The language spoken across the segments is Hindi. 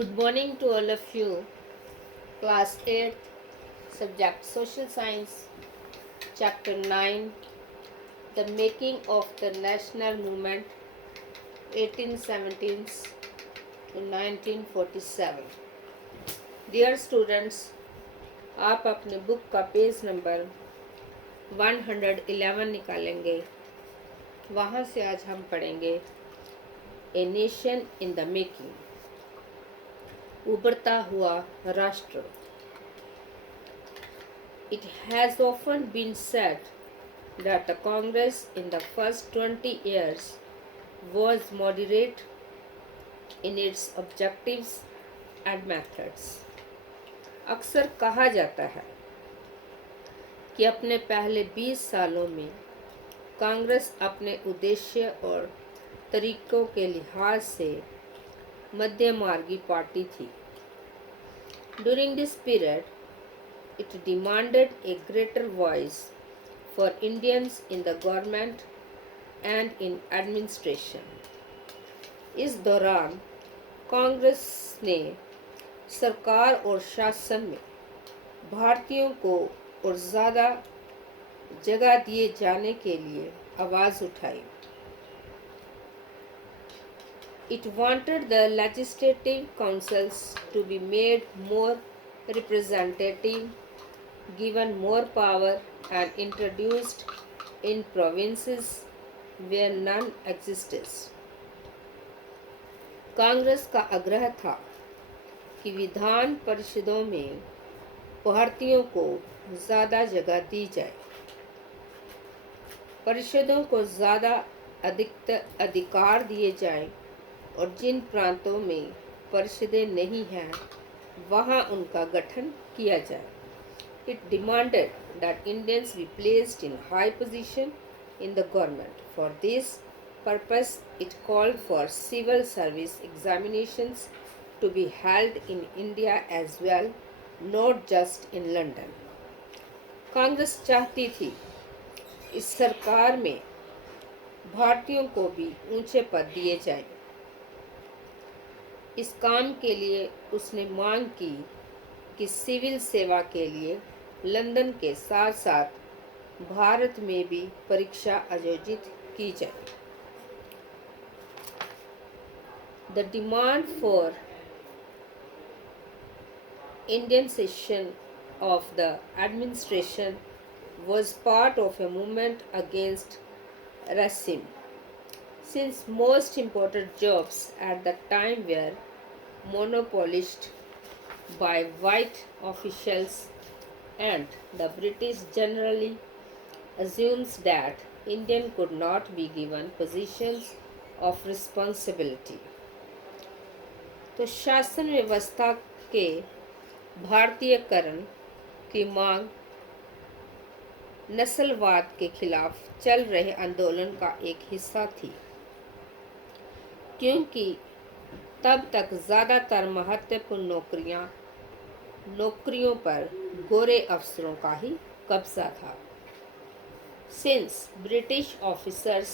Good morning to all of you. Class 8, subject Social Science, Chapter 9, The Making of the National Movement 1817 to 1947. Dear students, आप अपने बुक का पेज नंबर 111 निकालेंगे। वहाँ से आज हम पढ़ेंगे a nation in the making, उभरता हुआ राष्ट्र। It has often been said that the Congress in the first 20 years was moderate in its objectives and methods. अक्सर कहा जाता है कि अपने पहले 20 सालों में कांग्रेस अपने उद्देश्य और तरीकों के लिहाज से मध्यमार्गी पार्टी थी। During this period, it demanded a greater voice for Indians in the government and in administration. इस दौरान कांग्रेस ने सरकार और शासन में भारतीयों को और ज़्यादा जगह दिए जाने के लिए आवाज़ उठाई। It wanted the legislative councils to be made more representative, given more power and introduced in provinces where none existed. Congress का आग्रह था कि विधान परिषदों में भारतीयों को ज़्यादा जगह दी जाए, परिषदों को ज़्यादा अधिकार दिए जाएं और जिन प्रांतों में परिषदें नहीं हैं वहाँ उनका गठन किया जाए। It demanded that Indians be placed in high position in the government. For this purpose, it called for civil service examinations to be held in India as well, not just in London. Congress चाहती थी इस सरकार में भारतीयों को भी ऊंचे पद दिए जाएं। इस काम के लिए उसने मांग की कि सिविल सेवा के लिए लंदन के साथ साथ भारत में भी परीक्षा आयोजित की जाए। The demand for Indianization of the administration was part of a movement against racism, since most important jobs at the time were monopolized by white officials and the British generally assumes that Indian could not be given positions of responsibility. तो शासन व्यवस्था के भारतीयकरण की मांग नस्लवाद के खिलाफ चल रहे आंदोलन का एक हिस्सा थी, क्योंकि तब तक ज़्यादातर महत्वपूर्ण नौकरियों पर गोरे अफसरों का ही कब्जा था। Since British officers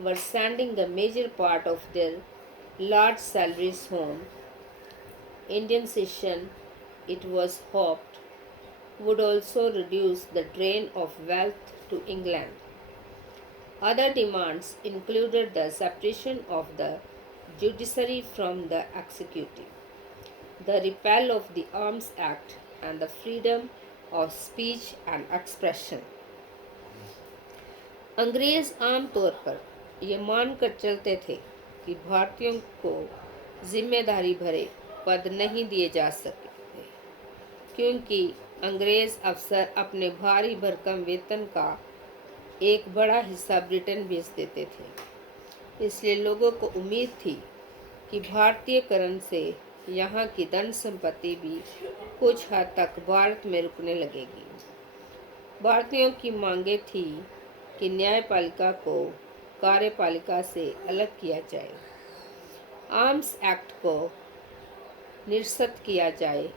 were sending the major part of their large salaries home, Indianization, it was hoped, would also reduce the drain of wealth to England. Other demands included the separation of the judiciary from the executive, the repeal of the Arms Act, and the freedom of speech and expression. अंग्रेज आम तौर पर ये मानकर चलते थे कि भारतीयों को जिम्मेदारी भरे पद नहीं दिए जा सकते, क्योंकि अंग्रेज अफसर अपने भारी भरकम वेतन का एक बड़ा हिस्सा ब्रिटेन भेज देते थे। इसलिए लोगों को उम्मीद थी कि भारतीयकरण से यहाँ की धन संपत्ति भी कुछ हद तक भारत में रुकने लगेगी। भारतीयों की मांगे थी कि न्यायपालिका को कार्यपालिका से अलग किया जाए, आर्म्स एक्ट को निरस्त किया जाए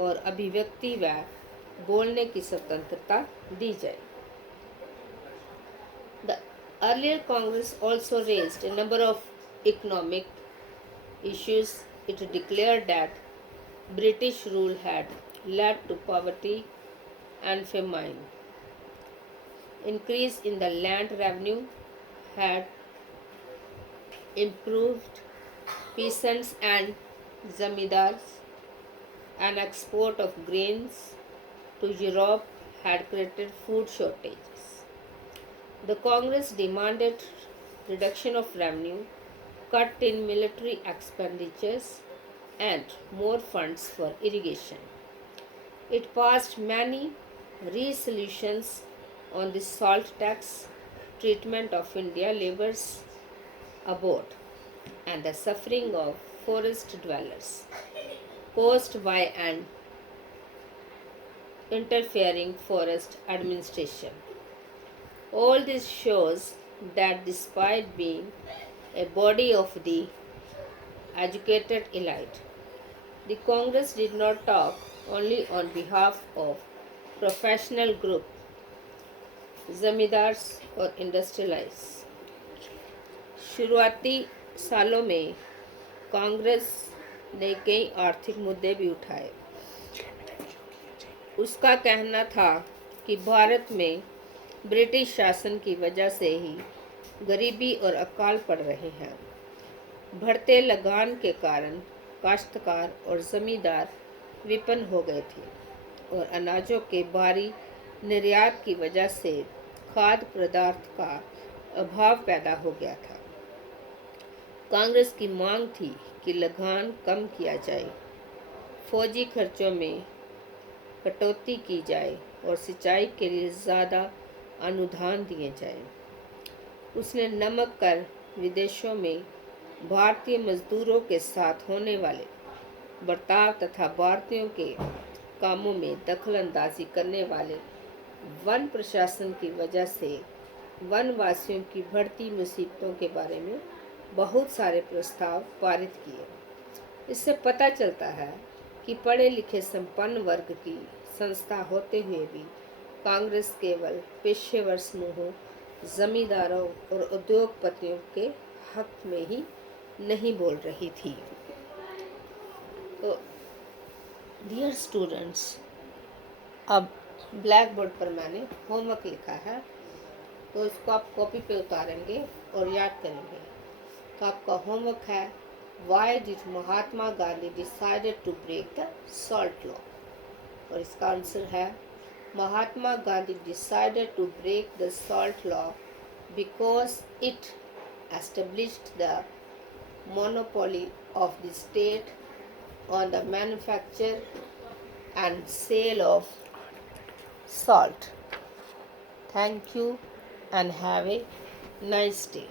और अभिव्यक्ति व बोलने की स्वतंत्रता दी जाए। The earlier Congress also raised a number of economic issues It declared that British rule had led to poverty and famine. Increase in the land revenue had improved peasants and zamindars, and export of grains to Europe had created food shortages. The Congress demanded reduction of revenue, cut in military expenditures, and more funds for irrigation. It passed many resolutions on the salt tax, treatment of India laborers aboard, and the suffering of forest dwellers caused by an interfering forest administration. All this shows that despite being a body of the educated elite, the Congress did not talk only on behalf of professional group, zamindars और इंडस्ट्रियलाइज। शुरुआती सालों में कांग्रेस ने कई आर्थिक मुद्दे भी उठाए। उसका कहना था कि भारत में ब्रिटिश शासन की वजह से ही गरीबी और अकाल पड़ रहे हैं। बढ़ते लगान के कारण काश्तकार और ज़मींदार विपन्न हो गए थे और अनाजों के भारी निर्यात की वजह से खाद्य पदार्थ का अभाव पैदा हो गया था। कांग्रेस की मांग थी कि लगान कम किया जाए, फौजी खर्चों में कटौती की जाए और सिंचाई के लिए ज़्यादा अनुदान दिए जाए। उसने नमक कर विदेशों में भारतीय मजदूरों के साथ होने वाले बर्ताव तथा भारतीयों के कामों में दखल अंदाजी करने वाले वन प्रशासन की वजह से वनवासियों की बढ़ती मुसीबतों के बारे में बहुत सारे प्रस्ताव पारित किए। इससे पता चलता है कि पढ़े लिखे संपन्न वर्ग की संस्था होते हुए भी कांग्रेस केवल पेशेवर समूहों, जमींदारों और उद्योगपतियों के हक में ही नहीं बोल रही थी। तो डियर स्टूडेंट्स, अब ब्लैक बोर्ड पर मैंने होमवर्क लिखा है, तो इसको आप कॉपी पे उतारेंगे और याद करेंगे। तो आपका होमवर्क है, why did Mahatma Gandhi decided to break the salt law, और इसका आंसर है Mahatma Gandhi decided to break the salt law because it established the monopoly of the state on the manufacture and sale of salt. Thank you and have a nice day.